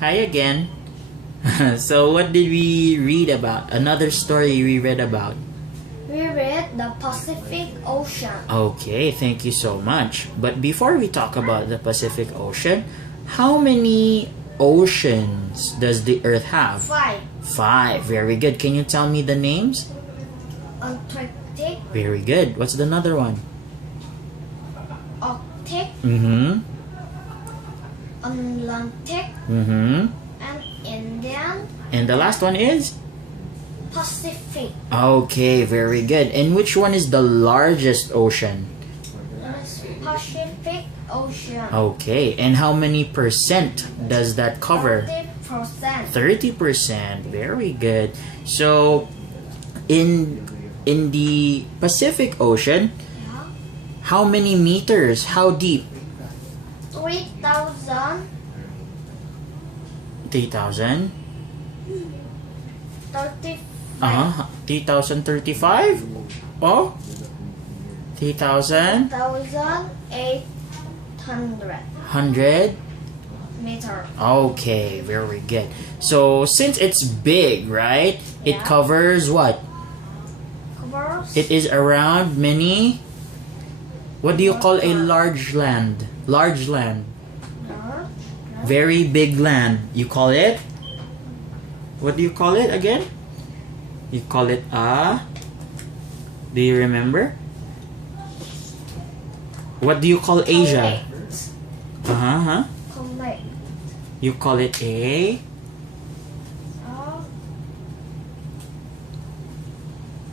Hi again. So what did we read about? Another story we read about. We read the Pacific Ocean. Okay, thank you so much. But before we talk about the Pacific Ocean, how many oceans does the Earth have? 5. 5. Very good. Can you tell me the names? Antarctic, Very good. What's another one? Arctic, Mm-hmm. Atlantic, Mm-hmm. and Indian And the last one is? Pacific. Okay, very good. And which one is the largest ocean? Pacific Ocean. Okay, and how many percent does that cover? 30%. 30%. Very good. So, in the Pacific Ocean, Yeah. how many meters? How deep? 3,000. 3,000? 35. 3,035? Oh? 3,000? 1,800 100? meter. Okay, very good. So, since it's big, right? It Yeah. covers what? Covers. It is around many. What do you call a large land? Large land. Large. Very big land. You call it? What do you call it again? You call it a. Do you remember? What do you call Asia? Collect. You call it a.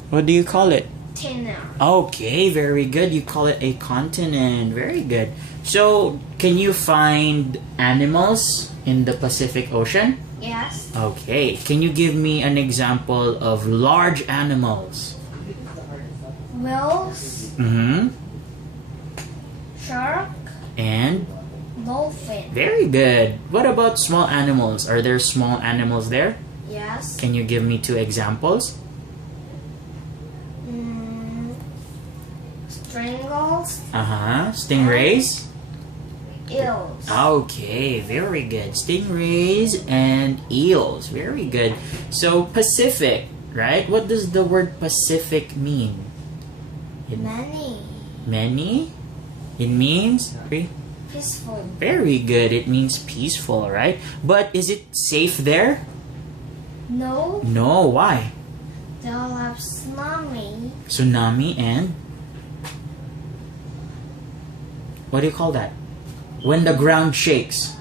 What do you call it? Continent. Okay, very good. You call it a continent. Very good. So, can you find animals in the Pacific Ocean? Yes. Okay. Can you give me an example of large animals? Whales. Mm-hmm. Shark. And Dolphin. very good. What about small animals? Are there small animals there? Yes. Can you give me 2 examples? Strangles. Stingrays? Eels. Okay, very good. Stingrays and eels. Very good. So, Pacific, right? What does the word Pacific mean? Many. Many? It means? Peaceful. Very good. It means peaceful, right? But is it safe there? No. No. Why? They'll have tsunami. Tsunami and? What do you call that? When the ground shakes.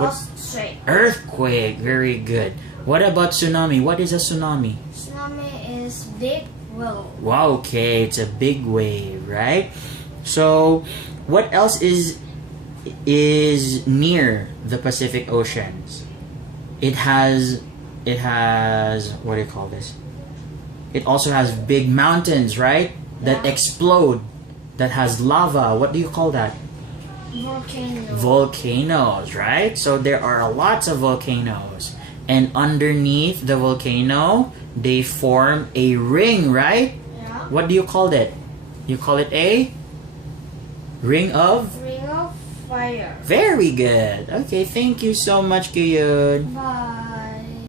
Earthquake. Earthquake. Very good. What about tsunami? What is a tsunami? Tsunami is big wave. Wow, okay. It's a big wave, right? So, what else is near the Pacific Oceans? It has what do you call this? It also has big mountains, right? That Yeah. explode. That has lava. What do you call that? Volcano. Volcanoes, right? So there are lots of volcanoes. And underneath the volcano, they form a ring, right? Yeah. What do you call that? You call it a ring of? Ring of fire. Very good. Okay, thank you so much, Hyun. Bye.